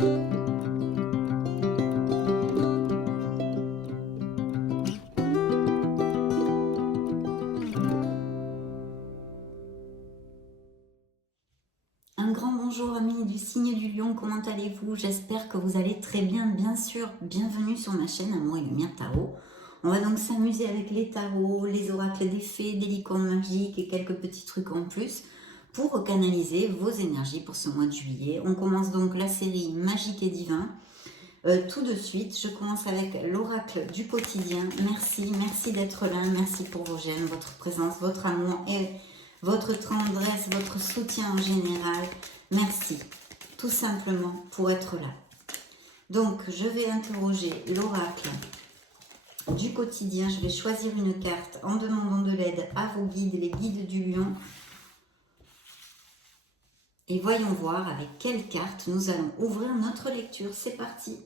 Un grand bonjour amis du signe du lion, comment allez-vous? J'espère que vous allez très bien, bien sûr. Bienvenue sur ma chaîne Amour et Lumière Tarot. On va donc s'amuser avec les tarots, les oracles des fées, des licornes magiques et quelques petits trucs en plus pour canaliser vos énergies pour ce mois de juillet. On commence donc la série Magique et Divin. Tout de suite, je commence avec l'oracle du quotidien. Merci d'être là, merci pour vos j'aime, votre présence, votre amour et votre tendresse, votre soutien en général. Merci, tout simplement, pour être là. Donc, je vais interroger l'oracle du quotidien. Je vais choisir une carte en demandant de l'aide à vos guides, les guides du lion. Et voyons voir avec quelle carte nous allons ouvrir notre lecture. C'est parti!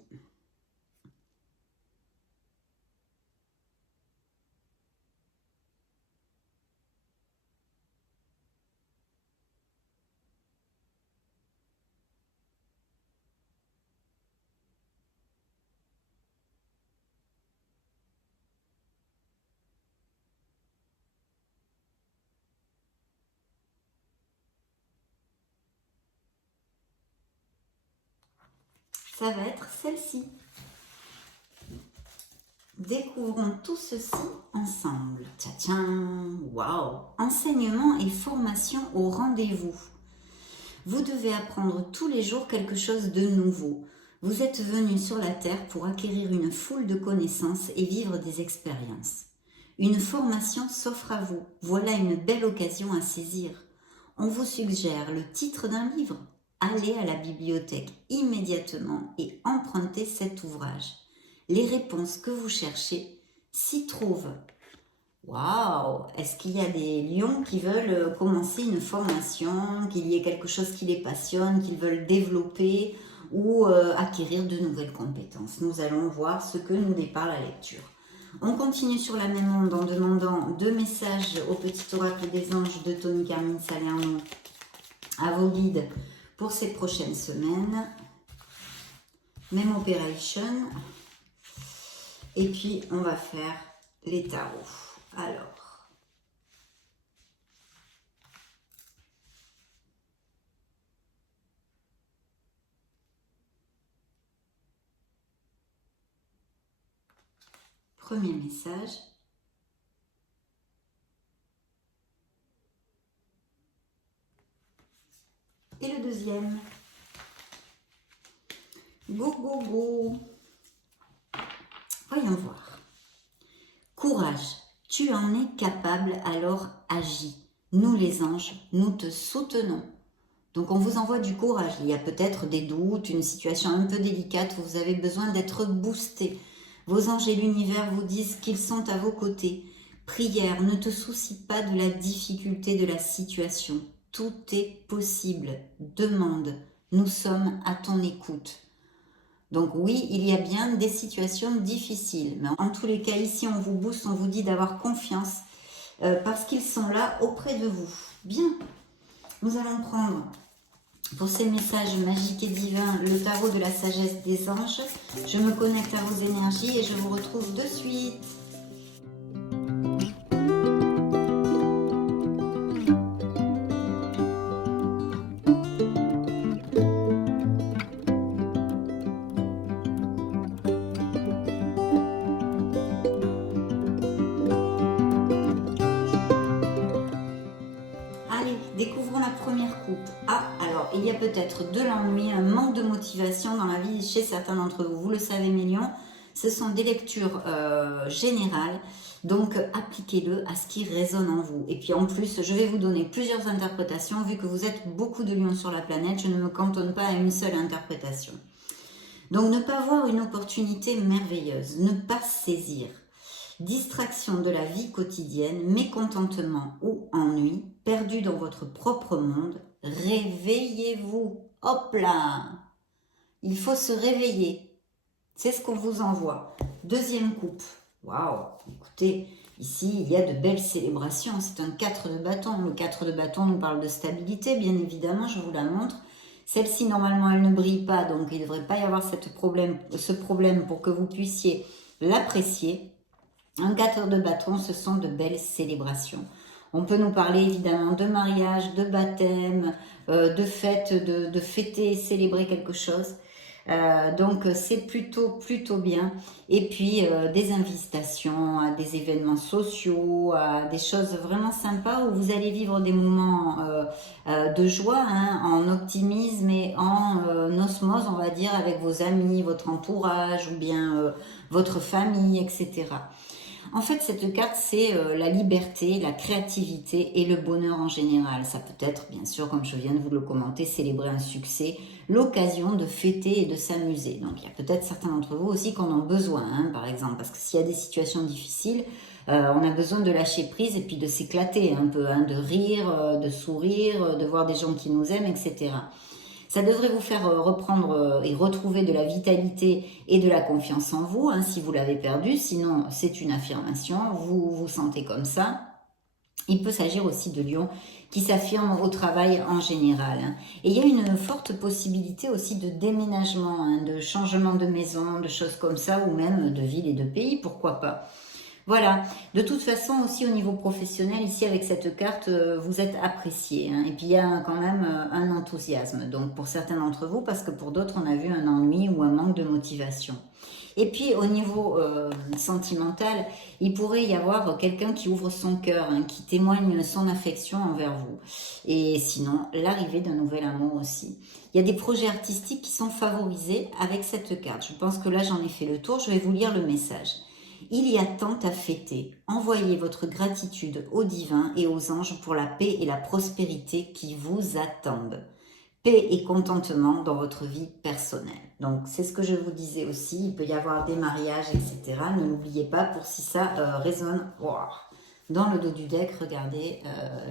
Ça va être celle-ci. Découvrons tout ceci ensemble. Tiens, tiens, waouh! Enseignement et formation au rendez-vous. Vous devez apprendre tous les jours quelque chose de nouveau. Vous êtes venu sur la Terre pour acquérir une foule de connaissances et vivre des expériences. Une formation s'offre à vous. Voilà une belle occasion à saisir. On vous suggère le titre d'un livre. Allez à la bibliothèque immédiatement et empruntez cet ouvrage. Les réponses que vous cherchez s'y trouvent. Waouh! Est-ce qu'il y a des lions qui veulent commencer une formation, qu'il y ait quelque chose qui les passionne, qu'ils veulent développer ou acquérir de nouvelles compétences? Nous allons voir ce que nous dépare la lecture. On continue sur la même onde en demandant 2 messages au petit oracle des anges de Tony Carmine Salerno à vos guides pour ces prochaines semaines. Même opération. Et puis, on va faire les tarots. Alors, premier message. Et le deuxième. Go, go, go. Voyons voir. Courage, tu en es capable, alors agis. Nous les anges, nous te soutenons. Donc on vous envoie du courage. Il y a peut-être des doutes, une situation un peu délicate où vous avez besoin d'être boosté. Vos anges et l'univers vous disent qu'ils sont à vos côtés. Prière, ne te soucie pas de la difficulté de la situation. Tout est possible. Demande, nous sommes à ton écoute. Donc oui, il y a bien des situations difficiles. Mais en tous les cas, ici, on vous booste, on vous dit d'avoir confiance parce qu'ils sont là auprès de vous. Bien, nous allons prendre pour ces messages magiques et divins le tarot de la sagesse des anges. Je me connecte à vos énergies et je vous retrouve de suite. Allez, découvrons la première coupe. Ah, alors, il y a peut-être de l'ennui, un manque de motivation dans la vie chez certains d'entre vous. Vous le savez, mes lions, ce sont des lectures générales. Donc, appliquez-le à ce qui résonne en vous. Et puis, en plus, je vais vous donner plusieurs interprétations. Vu que vous êtes beaucoup de lions sur la planète, je ne me cantonne pas à une seule interprétation. Donc, ne pas voir une opportunité merveilleuse, ne pas saisir. Distraction de la vie quotidienne, mécontentement ou ennui, perdu dans votre propre monde, réveillez-vous. Hop là! Il faut se réveiller. C'est ce qu'on vous envoie. Deuxième coupe. Waouh! Écoutez, ici, il y a de belles célébrations. C'est un 4 de bâton. Le 4 de bâton nous parle de stabilité, bien évidemment, je vous la montre. Celle-ci, normalement, elle ne brille pas, donc il ne devrait pas y avoir ce problème pour que vous puissiez l'apprécier. Un 4 de bâton, ce sont de belles célébrations. On peut nous parler évidemment de mariage, de baptême, de fête, de fêter, célébrer quelque chose. Donc c'est plutôt bien. Et puis des invitations à des événements sociaux, à des choses vraiment sympas où vous allez vivre des moments de joie, hein, en optimisme et en osmose, on va dire, avec vos amis, votre entourage ou bien votre famille, etc. En fait, cette carte, c'est la liberté, la créativité et le bonheur en général. Ça peut être, bien sûr, comme je viens de vous le commenter, célébrer un succès, l'occasion de fêter et de s'amuser. Donc, il y a peut-être certains d'entre vous aussi qui en ont besoin, hein, par exemple, parce que s'il y a des situations difficiles, on a besoin de lâcher prise et puis de s'éclater un peu, hein, de rire, de sourire, de voir des gens qui nous aiment, etc. Ça devrait vous faire reprendre et retrouver de la vitalité et de la confiance en vous, hein, si vous l'avez perdu. Sinon, c'est une affirmation, vous vous sentez comme ça. Il peut s'agir aussi de Lion qui s'affirme au travail en général, hein. Et il y a une forte possibilité aussi de déménagement, hein, de changement de maison, de choses comme ça, ou même de ville et de pays, pourquoi pas. Voilà, de toute façon aussi au niveau professionnel, ici avec cette carte, vous êtes apprécié, hein. Et puis il y a quand même un enthousiasme, donc pour certains d'entre vous, parce que pour d'autres on a vu un ennui ou un manque de motivation. Et puis au niveau sentimental, il pourrait y avoir quelqu'un qui ouvre son cœur, hein, qui témoigne son affection envers vous. Et sinon, l'arrivée d'un nouvel amour aussi. Il y a des projets artistiques qui sont favorisés avec cette carte. Je pense que là j'en ai fait le tour, je vais vous lire le message. Il y a tant à fêter. Envoyez votre gratitude aux divins et aux anges pour la paix et la prospérité qui vous attendent. Paix et contentement dans votre vie personnelle. Donc, c'est ce que je vous disais aussi. Il peut y avoir des mariages, etc. Ne l'oubliez pas pour si ça résonne. Wow. Dans le dos du deck, regardez,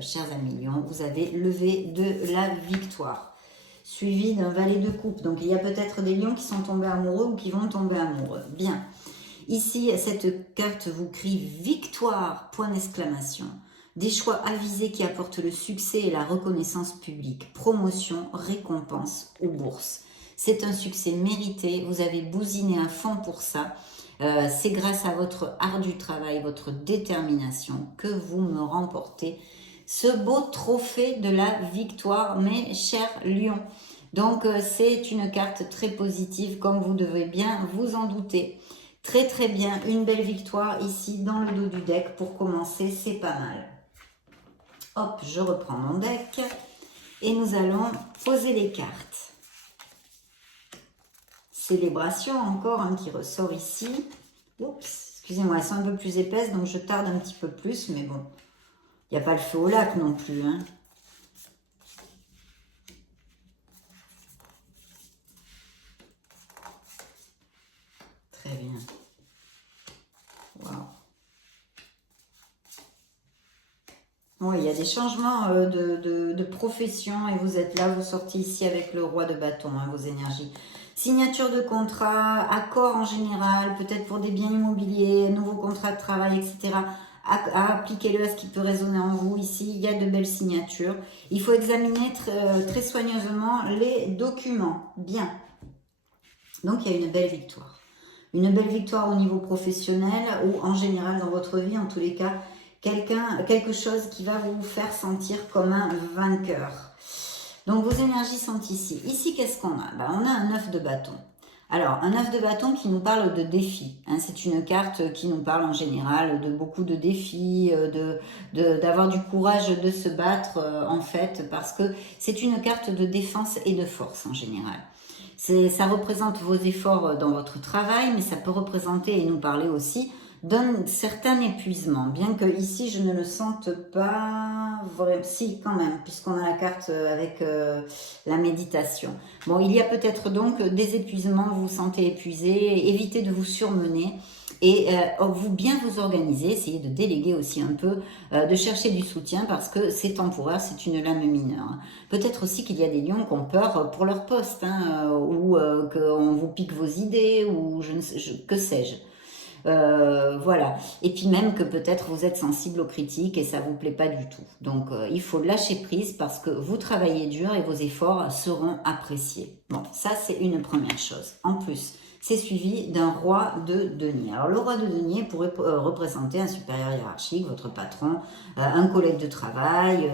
chers amis Lions, vous avez levé de la victoire. Suivi d'un valet de coupe. Donc, il y a peut-être des lions qui sont tombés amoureux ou qui vont tomber amoureux. Bien. Ici, cette carte vous crie victoire, point d'exclamation. Des choix avisés qui apportent le succès et la reconnaissance publique. Promotion, récompense ou bourse. C'est un succès mérité, vous avez bousiné à fond pour ça. C'est grâce à votre art du travail, votre détermination que vous me remportez ce beau trophée de la victoire, mes chers lions. Donc, c'est une carte très positive, comme vous devez bien vous en douter. Très bien, une belle victoire ici dans le dos du deck pour commencer, c'est pas mal. Hop, je reprends mon deck et nous allons poser les cartes. Célébration encore, hein, qui ressort ici. Oups, excusez-moi, elles sont un peu plus épaisses, donc je tarde un petit peu plus, mais bon, il n'y a pas le feu au lac non plus, hein. Très bien. Wow. Oui, il y a des changements de profession et vous êtes là, vous sortez ici avec le roi de bâton, hein, vos énergies. Signature de contrat, accord en général, peut-être pour des biens immobiliers, nouveaux contrats de travail, etc. Appliquez-le à ce qui peut résonner en vous. Ici, il y a de belles signatures. Il faut examiner très soigneusement les documents. Bien. Donc, il y a une belle victoire. Une belle victoire au niveau professionnel ou en général dans votre vie, en tous les cas, quelque chose qui va vous faire sentir comme un vainqueur. Donc, vos énergies sont ici. Ici, qu'est-ce qu'on a? On a un 9 de bâton. Alors, un 9 de bâton qui nous parle de défis, hein, c'est une carte qui nous parle en général de beaucoup de défis, d'avoir du courage de se battre en fait, parce que c'est une carte de défense et de force en général. Ça représente vos efforts dans votre travail, mais ça peut représenter et nous parler aussi d'un certain épuisement, bien que ici je ne le sente pas vraiment, si quand même, puisqu'on a la carte avec la méditation. Bon, il y a peut-être donc des épuisements, vous vous sentez épuisé, évitez de vous surmener et bien vous organiser, essayez de déléguer aussi un peu, de chercher du soutien parce que c'est temporaire, c'est une lame mineure. Peut-être aussi qu'il y a des lions qui ont peur pour leur poste, hein, ou qu'on vous pique vos idées, ou que sais-je. Voilà. Et puis même que peut-être vous êtes sensible aux critiques et ça vous plaît pas du tout. Donc il faut lâcher prise parce que vous travaillez dur et vos efforts seront appréciés. Bon, ça c'est une première chose. En plus, c'est suivi d'un roi de denier. Alors le roi de denier pourrait représenter un supérieur hiérarchique, votre patron, un collègue de travail,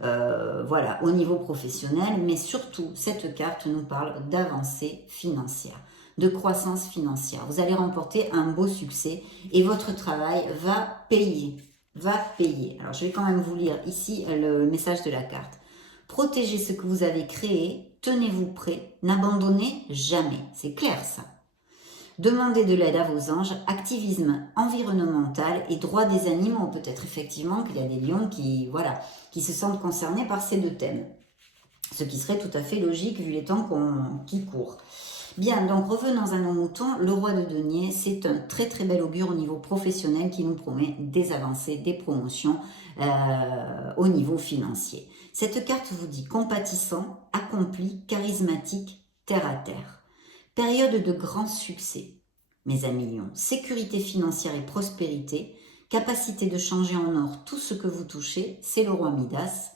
voilà, au niveau professionnel, mais surtout cette carte nous parle d'avancée financière, de croissance financière. Vous allez remporter un beau succès et votre travail va payer, Alors je vais quand même vous lire ici le message de la carte. Protégez ce que vous avez créé, tenez-vous prêt, n'abandonnez jamais. C'est clair ça. Demandez de l'aide à vos anges, activisme environnemental et droit des animaux. Peut-être effectivement qu'il y a des lions qui se sentent concernés par ces deux thèmes. Ce qui serait tout à fait logique vu les temps qui courent. Bien, donc revenons à nos moutons. Le roi de denier, c'est un très très bel augure au niveau professionnel qui nous promet des avancées, des promotions au niveau financier. Cette carte vous dit compatissant, accompli, charismatique, terre à terre. Période de grand succès, mes amis lions. Sécurité financière et prospérité, capacité de changer en or tout ce que vous touchez, c'est le roi Midas.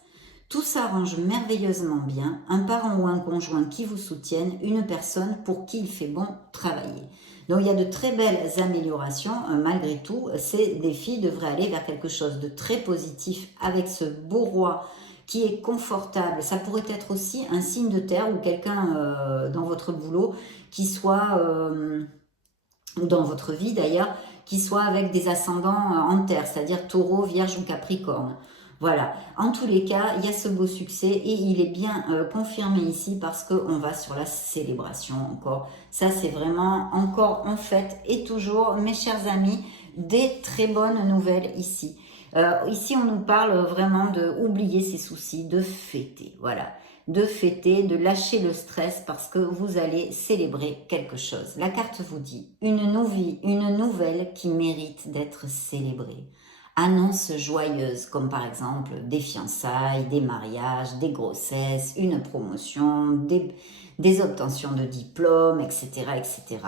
Tout s'arrange merveilleusement bien, un parent ou un conjoint qui vous soutiennent, une personne pour qui il fait bon travailler. Donc il y a de très belles améliorations, malgré tout, ces défis devraient aller vers quelque chose de très positif avec ce beau roi qui est confortable. Ça pourrait être aussi un signe de terre ou quelqu'un dans votre boulot qui soit, ou dans votre vie d'ailleurs, qui soit avec des ascendants en terre, c'est-à-dire taureau, vierge ou capricorne. Voilà, en tous les cas, il y a ce beau succès et il est bien confirmé ici parce qu'on va sur la célébration encore. Ça, c'est vraiment encore en fait et toujours, mes chers amis, des très bonnes nouvelles ici. Ici, on nous parle vraiment de oublier ses soucis, de fêter, voilà. De fêter, de lâcher le stress parce que vous allez célébrer quelque chose. La carte vous dit une nouvelle qui mérite d'être célébrée. Annonces joyeuses comme par exemple des fiançailles, des mariages, des grossesses, une promotion, des obtentions de diplômes, etc., etc.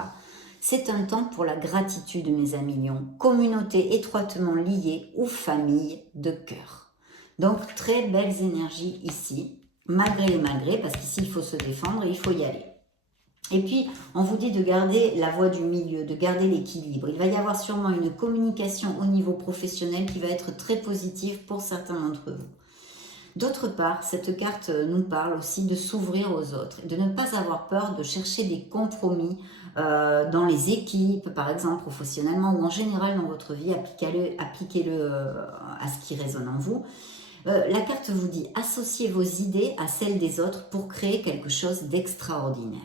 C'est un temps pour la gratitude, mes amis lions, communauté étroitement liée ou famille de cœur. Donc, très belles énergies ici, malgré les malgrés, parce qu'ici, il faut se défendre et il faut y aller. Et puis, on vous dit de garder la voie du milieu, de garder l'équilibre. Il va y avoir sûrement une communication au niveau professionnel qui va être très positive pour certains d'entre vous. D'autre part, cette carte nous parle aussi de s'ouvrir aux autres, de ne pas avoir peur de chercher des compromis dans les équipes, par exemple professionnellement ou en général dans votre vie, appliquez-le à ce qui résonne en vous. La carte vous dit associez vos idées à celles des autres pour créer quelque chose d'extraordinaire.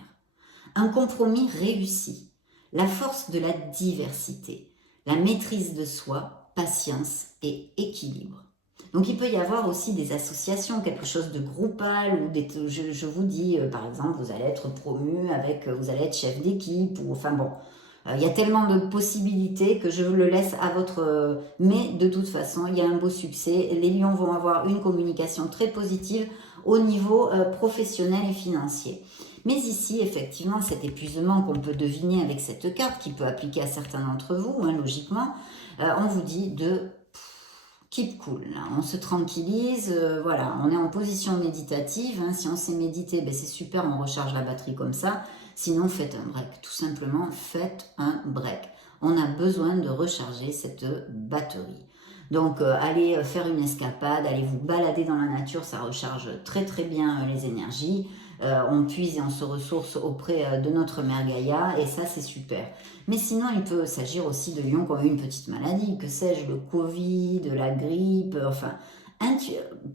Un compromis réussi, la force de la diversité, la maîtrise de soi, patience et équilibre. Donc il peut y avoir aussi des associations, quelque chose de groupal, ou je vous dis, par exemple, vous allez être promu vous allez être chef d'équipe, ou enfin bon, il y a tellement de possibilités que je le laisse à votre... mais de toute façon, il y a un beau succès. Les lions vont avoir une communication très positive au niveau professionnel et financier. Mais ici, effectivement, cet épuisement qu'on peut deviner avec cette carte, qui peut appliquer à certains d'entre vous, hein, logiquement, on vous dit de keep cool. Là. On se tranquillise, voilà, on est en position méditative. Hein, si on sait méditer, ben c'est super, on recharge la batterie comme ça. Sinon, faites un break. Tout simplement, faites un break. On a besoin de recharger cette batterie. Donc, allez faire une escapade, allez vous balader dans la nature, ça recharge très très bien les énergies. On puise et on se ressource auprès de notre mère Gaïa et ça c'est super. Mais sinon il peut s'agir aussi de lions qui ont eu une petite maladie, que sais-je, le Covid, la grippe, enfin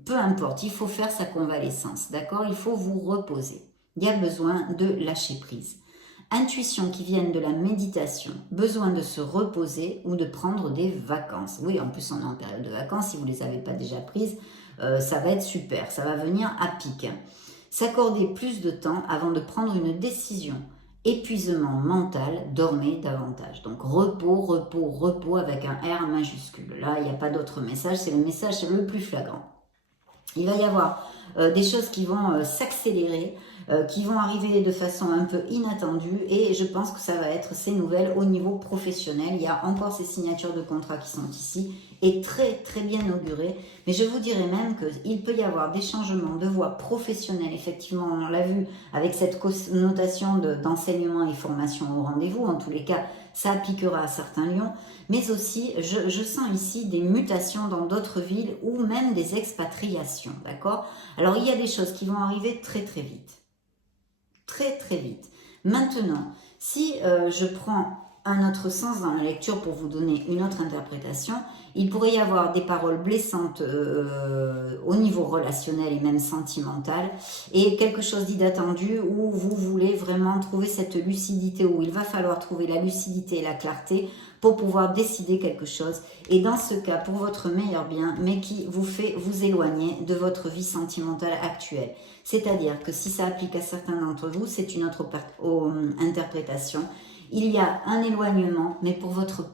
peu importe, il faut faire sa convalescence, d'accord? Il faut vous reposer, il y a besoin de lâcher prise. Intuitions qui viennent de la méditation, besoin de se reposer ou de prendre des vacances. Oui, en plus on est en période de vacances, si vous ne les avez pas déjà prises, ça va être super, ça va venir à pic. S'accorder plus de temps avant de prendre une décision. Épuisement mental, dormez davantage. Donc repos, repos, repos avec un R majuscule. Là, il n'y a pas d'autre message, c'est le message le plus flagrant. Il va y avoir des choses qui vont s'accélérer. qui vont arriver de façon un peu inattendue et je pense que ça va être ces nouvelles au niveau professionnel. Il y a encore ces signatures de contrats qui sont ici et très très bien augurées, mais je vous dirais même qu'il peut y avoir des changements de voie professionnelle, effectivement on l'a vu avec cette connotation d'enseignement et formation au rendez-vous, en tous les cas ça appliquera à certains lions, mais aussi je sens ici des mutations dans d'autres villes ou même des expatriations, d'accord? Alors il y a des choses qui vont arriver très très vite, très très vite. Maintenant, si je prends un autre sens dans la lecture pour vous donner une autre interprétation, il pourrait y avoir des paroles blessantes au niveau relationnel et même sentimental et quelque chose d'inattendu où vous voulez vraiment trouver cette lucidité, où il va falloir trouver la lucidité et la clarté pour pouvoir décider quelque chose et dans ce cas pour votre meilleur bien, mais qui vous fait vous éloigner de votre vie sentimentale actuelle. C'est-à-dire que si ça applique à certains d'entre vous, c'est une autre interprétation. Il y a un éloignement, mais pour votre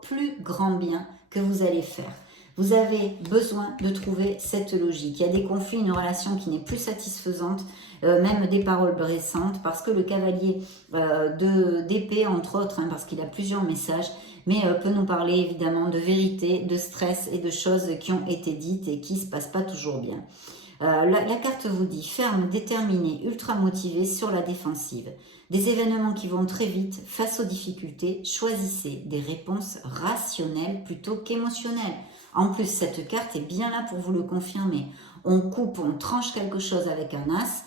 plus grand bien que vous allez faire. Vous avez besoin de trouver cette logique. Il y a des conflits, une relation qui n'est plus satisfaisante, même des paroles blessantes, parce que le cavalier d'épée, entre autres, parce qu'il a plusieurs messages, mais peut nous parler évidemment de vérité, de stress et de choses qui ont été dites et qui ne se passent pas toujours bien. La carte vous dit ferme, déterminé, ultra motivé sur la défensive. Des événements qui vont très vite face aux difficultés, choisissez des réponses rationnelles plutôt qu'émotionnelles. En plus, cette carte est bien là pour vous le confirmer. On coupe, on tranche quelque chose avec un as,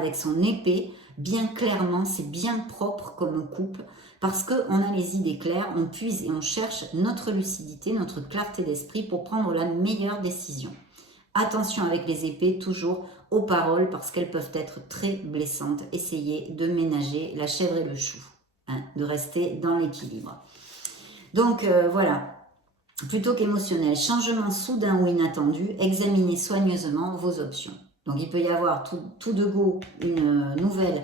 avec son épée, bien clairement, c'est bien propre comme coupe, parce qu'on a les idées claires, on puise et on cherche notre lucidité, notre clarté d'esprit pour prendre la meilleure décision. Attention avec les épées, toujours aux paroles, parce qu'elles peuvent être très blessantes. Essayez de ménager la chèvre et le chou, de rester dans l'équilibre. Donc voilà, plutôt qu'émotionnel, changement soudain ou inattendu, examinez soigneusement vos options. Donc il peut y avoir tout de go une nouvelle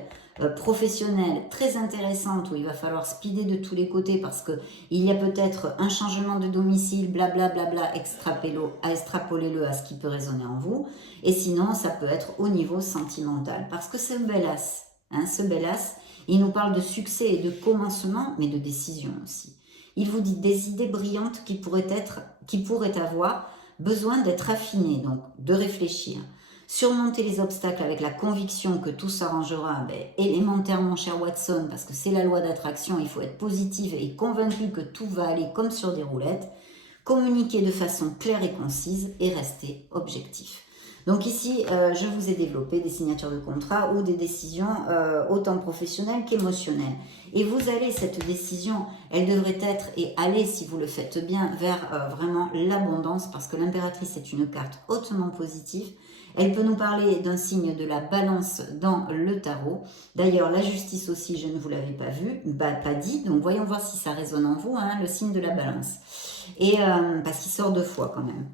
professionnelle très intéressante où il va falloir speeder de tous les côtés parce que il y a peut-être un changement de domicile, blablabla, extrapolez-le à ce qui peut résonner en vous. Et sinon, ça peut être au niveau sentimental parce que ce bel as, il nous parle de succès et de commencement, mais de décision aussi. Il vous dit des idées brillantes qui pourraient avoir besoin d'être affinées, donc de réfléchir. Surmonter les obstacles avec la conviction que tout s'arrangera, élémentaire mon cher Watson, parce que c'est la loi d'attraction, il faut être positive et convaincu que tout va aller comme sur des roulettes. Communiquer de façon claire et concise et rester objectif. Donc ici, je vous ai développé des signatures de contrat ou des décisions autant professionnelles qu'émotionnelles. Et vous allez, cette décision, elle devrait être et aller, si vous le faites bien, vers vraiment l'abondance, parce que l'impératrice est une carte hautement positive. Elle peut nous parler d'un signe de la balance dans le tarot. D'ailleurs, la justice aussi, je ne vous l'avais pas vu, pas dit. Donc, voyons voir si ça résonne en vous, le signe de la balance. Et parce qu'il sort 2 fois quand même.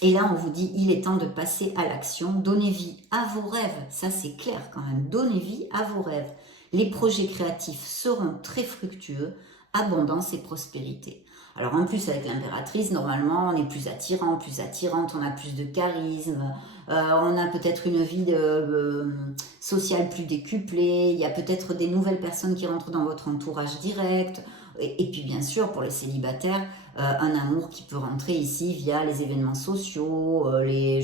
Et là, on vous dit, il est temps de passer à l'action. Donnez vie à vos rêves. Ça, c'est clair quand même. Donnez vie à vos rêves. Les projets créatifs seront très fructueux. Abondance et prospérité. Alors en plus avec l'impératrice, normalement on est plus attirant, plus attirante, on a plus de charisme, on a peut-être une vie sociale plus décuplée, il y a peut-être des nouvelles personnes qui rentrent dans votre entourage direct, et puis bien sûr pour les célibataires, un amour qui peut rentrer ici via les événements sociaux, les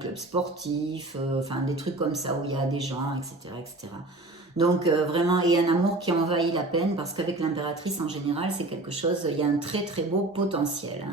clubs sportifs, enfin des trucs comme ça où il y a des gens, etc. etc. Donc vraiment, et un amour qui envahit la peine, parce qu'avec l'impératrice en général, c'est quelque chose, il y a un très très beau potentiel.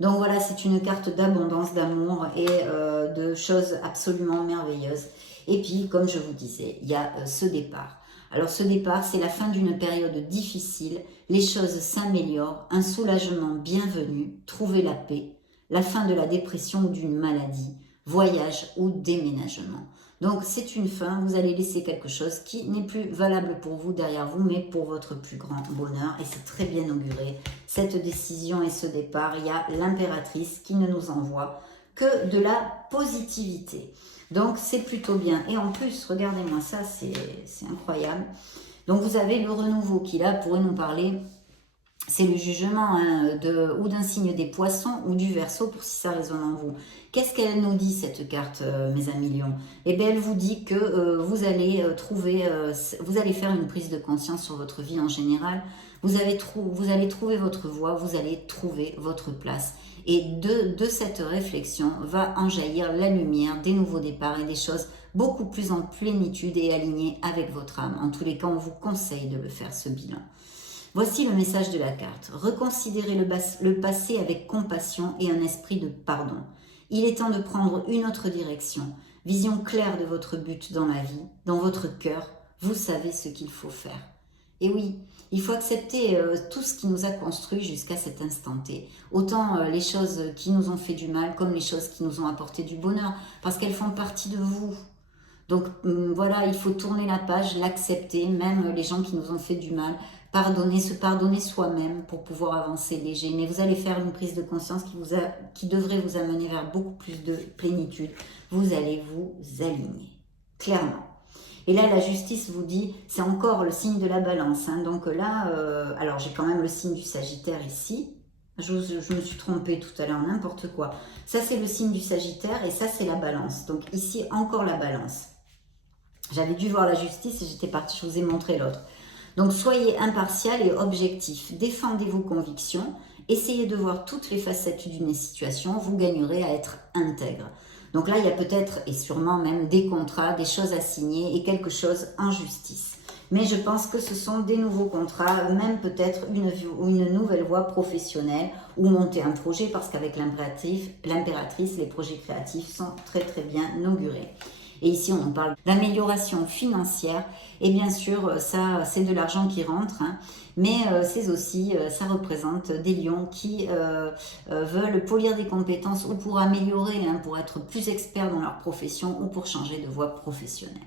Donc voilà, c'est une carte d'abondance, d'amour et de choses absolument merveilleuses. Et puis, comme je vous disais, il y a ce départ. Alors ce départ, c'est la fin d'une période difficile, les choses s'améliorent, un soulagement bienvenu, trouver la paix, la fin de la dépression ou d'une maladie, voyage ou déménagement. Donc c'est une fin, vous allez laisser quelque chose qui n'est plus valable pour vous derrière vous, mais pour votre plus grand bonheur. Et c'est très bien auguré, cette décision et ce départ. Il y a l'impératrice qui ne nous envoie que de la positivité. Donc c'est plutôt bien. Et en plus, regardez-moi ça, c'est incroyable. Donc vous avez le renouveau qui là pourrait nous parler c'est le jugement hein, ou d'un signe des poissons ou du Verseau pour si ça résonne en vous. Qu'est-ce qu'elle nous dit cette carte, mes amis lions? Eh bien, elle vous dit que vous allez vous allez faire une prise de conscience sur votre vie en général. Vous allez trouver votre voie, vous allez trouver votre place. Et de cette réflexion va en jaillir la lumière, des nouveaux départs et des choses beaucoup plus en plénitude et alignées avec votre âme. En tous les cas, on vous conseille de le faire, ce bilan. Voici le message de la carte. Reconsidérez le passé avec compassion et un esprit de pardon. Il est temps de prendre une autre direction. Vision claire de votre but dans la vie, dans votre cœur. Vous savez ce qu'il faut faire. Et oui, il faut accepter tout ce qui nous a construit jusqu'à cet instant T. Autant les choses qui nous ont fait du mal comme les choses qui nous ont apporté du bonheur, parce qu'elles font partie de vous. Donc voilà, il faut tourner la page, l'accepter, même les gens qui nous ont fait du mal, se pardonner soi-même pour pouvoir avancer léger. Mais vous allez faire une prise de conscience qui devrait vous amener vers beaucoup plus de plénitude. Vous allez vous aligner, clairement. Et là, la justice vous dit, c'est encore le signe de la balance. Hein. Donc là, alors j'ai quand même le signe du Sagittaire ici. Je me suis trompée tout à l'heure, n'importe quoi. Ça, c'est le signe du Sagittaire et ça, c'est la balance. Donc ici, encore la balance. J'avais dû voir la justice et j'étais partie, je vous ai montré l'autre. Donc soyez impartial et objectif. Défendez vos convictions. Essayez de voir toutes les facettes d'une situation. Vous gagnerez à être intègre. Donc là, il y a peut-être et sûrement même des contrats, des choses à signer et quelque chose en justice. Mais je pense que ce sont des nouveaux contrats, même peut-être une nouvelle voie professionnelle ou monter un projet parce qu'avec l'impératrice, les projets créatifs sont très très bien inaugurés. Et ici, on parle d'amélioration financière. Et bien sûr, ça, c'est de l'argent qui rentre. Hein. Mais c'est aussi, ça représente des lions qui veulent polir des compétences ou pour améliorer, hein, pour être plus experts dans leur profession ou pour changer de voie professionnelle.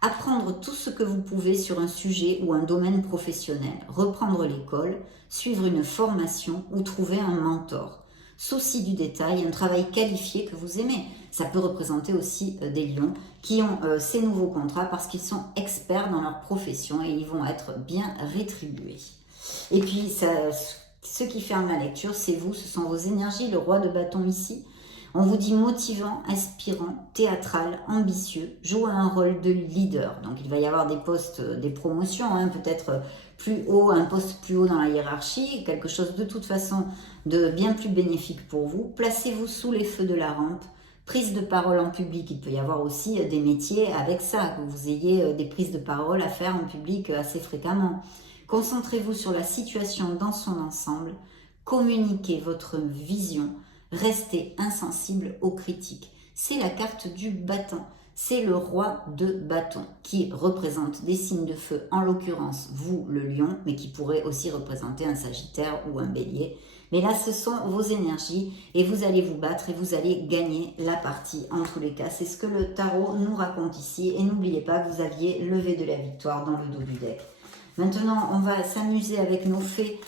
Apprendre tout ce que vous pouvez sur un sujet ou un domaine professionnel. Reprendre l'école, suivre une formation ou trouver un mentor. Souci du détail, un travail qualifié que vous aimez. Ça peut représenter aussi des lions qui ont ces nouveaux contrats parce qu'ils sont experts dans leur profession et ils vont être bien rétribués. Et puis, ce qui ferme la lecture, c'est vous, ce sont vos énergies, le roi de bâton ici. On vous dit motivant, inspirant, théâtral, ambitieux, joue un rôle de leader. Donc il va y avoir des postes, des promotions, hein, peut-être plus haut, un poste plus haut dans la hiérarchie, quelque chose de toute façon de bien plus bénéfique pour vous. Placez-vous sous les feux de la rampe, prise de parole en public. Il peut y avoir aussi des métiers avec ça, que vous ayez des prises de parole à faire en public assez fréquemment. Concentrez-vous sur la situation dans son ensemble, communiquez votre vision. Restez insensible aux critiques. C'est la carte du bâton. C'est le roi de bâton qui représente des signes de feu, en l'occurrence vous le lion, mais qui pourrait aussi représenter un sagittaire ou un bélier. Mais là ce sont vos énergies et vous allez vous battre et vous allez gagner la partie en tous les cas. C'est ce que le tarot nous raconte ici et n'oubliez pas que vous aviez levé de la victoire dans le dos du deck. Maintenant on va s'amuser avec nos fées.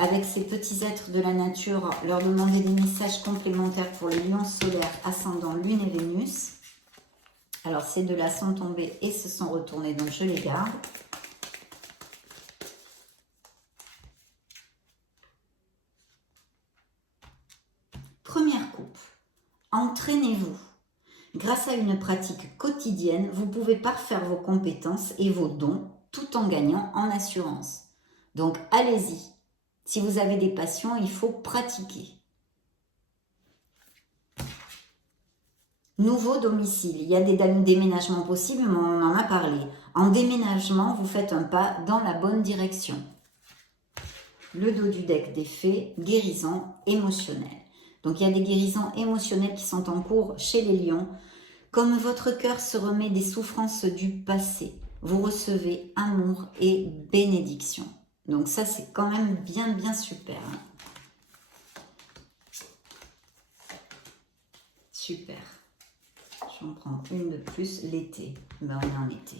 Avec ces petits êtres de la nature, leur demander des messages complémentaires pour les lions solaires, ascendant Lune et Vénus. Alors, ces deux-là sont tombés et se sont retournés, donc je les garde. Première coupe, entraînez-vous. Grâce à une pratique quotidienne, vous pouvez parfaire vos compétences et vos dons tout en gagnant en assurance. Donc, allez-y. Si vous avez des passions, il faut pratiquer. Nouveau domicile. Il y a des déménagements possibles, mais on en a parlé. En déménagement, vous faites un pas dans la bonne direction. Le dos du deck des fées, guérison émotionnelle. Donc il y a des guérisons émotionnelles qui sont en cours chez les lions. Comme votre cœur se remet des souffrances du passé, vous recevez amour et bénédiction. Donc ça, c'est quand même bien super. Hein. Super. Je vais en prendre une de plus, l'été. Ben, on est en été.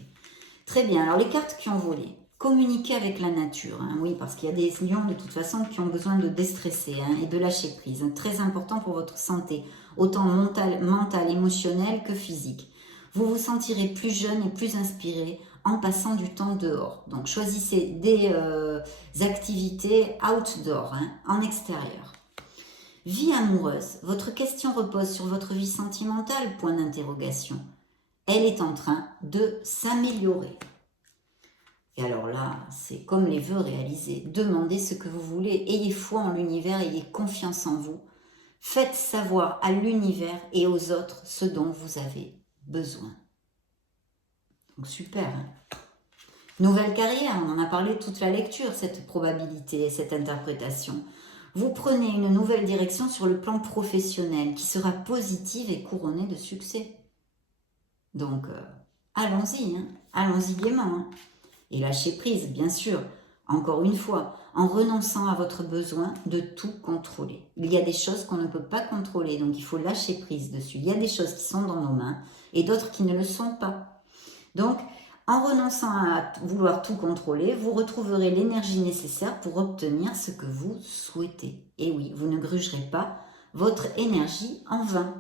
Très bien, alors les cartes qui ont volé. Communiquer avec la nature. Hein. Oui, parce qu'il y a des lions de toute façon qui ont besoin de déstresser hein, et de lâcher prise. Hein. Très important pour votre santé, autant mentale, émotionnelle que physique. Vous vous sentirez plus jeune et plus inspiré en passant du temps dehors. Donc choisissez des activités outdoor, hein, en extérieur. Vie amoureuse. Votre question repose sur votre vie sentimentale, point d'interrogation. Elle est en train de s'améliorer. Et alors là, c'est comme les vœux réalisés. Demandez ce que vous voulez. Ayez foi en l'univers, ayez confiance en vous. Faites savoir à l'univers et aux autres ce dont vous avez besoin. Donc super. Hein? Nouvelle carrière, on en a parlé toute la lecture, cette probabilité, cette interprétation. Vous prenez une nouvelle direction sur le plan professionnel qui sera positive et couronnée de succès. Donc, allons-y, hein, allons-y gaiement. Hein. Et lâchez prise, bien sûr, encore une fois, en renonçant à votre besoin de tout contrôler. Il y a des choses qu'on ne peut pas contrôler, donc il faut lâcher prise dessus. Il y a des choses qui sont dans nos mains et d'autres qui ne le sont pas. Donc, en renonçant à vouloir tout contrôler, vous retrouverez l'énergie nécessaire pour obtenir ce que vous souhaitez. Et oui, vous ne grugerez pas votre énergie en vain.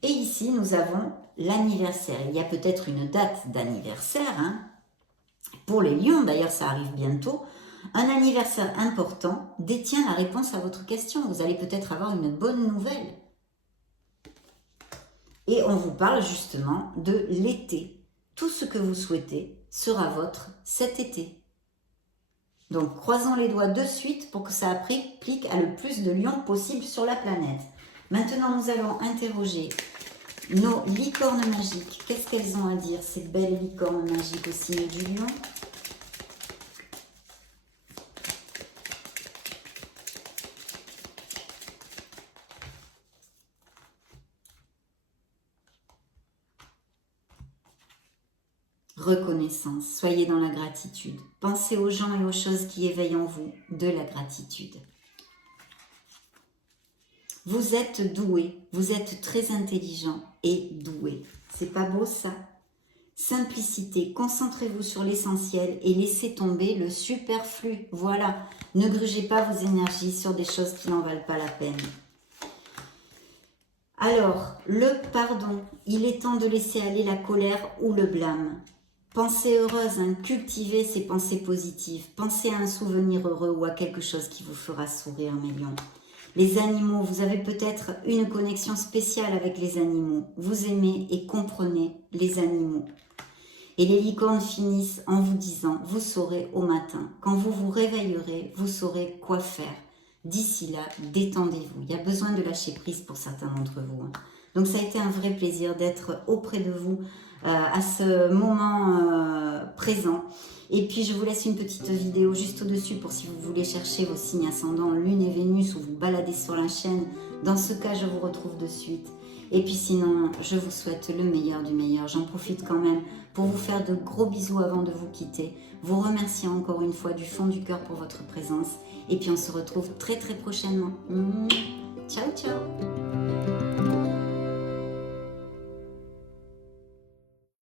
Et ici, nous avons l'anniversaire. Il y a peut-être une date d'anniversaire, hein. Pour les lions, d'ailleurs ça arrive bientôt, un anniversaire important détient la réponse à votre question. Vous allez peut-être avoir une bonne nouvelle. Et on vous parle justement de l'été. Tout ce que vous souhaitez sera vôtre cet été. Donc croisons les doigts de suite pour que ça applique à le plus de lions possible sur la planète. Maintenant nous allons interroger nos licornes magiques. Qu'est-ce qu'elles ont à dire, ces belles licornes magiques au signe du lion? Reconnaissance, soyez dans la gratitude. Pensez aux gens et aux choses qui éveillent en vous de la gratitude. Vous êtes doué, vous êtes très intelligent et doué. C'est pas beau ça? Simplicité, concentrez-vous sur l'essentiel et laissez tomber le superflu. Voilà, ne grugez pas vos énergies sur des choses qui n'en valent pas la peine. Alors, le pardon, il est temps de laisser aller la colère ou le blâme. Pensez heureuse, hein, cultivez ces pensées positives. Pensez à un souvenir heureux ou à quelque chose qui vous fera sourire, mes lions. Les animaux, vous avez peut-être une connexion spéciale avec les animaux. Vous aimez et comprenez les animaux. Et les licornes finissent en vous disant, vous saurez au matin. Quand vous vous réveillerez, vous saurez quoi faire. D'ici là, détendez-vous. Il y a besoin de lâcher prise pour certains d'entre vous. Hein. Donc ça a été un vrai plaisir d'être auprès de vous à ce moment présent. Et puis je vous laisse une petite vidéo juste au-dessus pour si vous voulez chercher vos signes ascendants, Lune et Vénus, ou vous baladez sur la chaîne. Dans ce cas, je vous retrouve de suite. Et puis sinon, je vous souhaite le meilleur du meilleur. J'en profite quand même pour vous faire de gros bisous avant de vous quitter. Vous remercier encore une fois du fond du cœur pour votre présence. Et puis on se retrouve très très prochainement. Ciao ciao.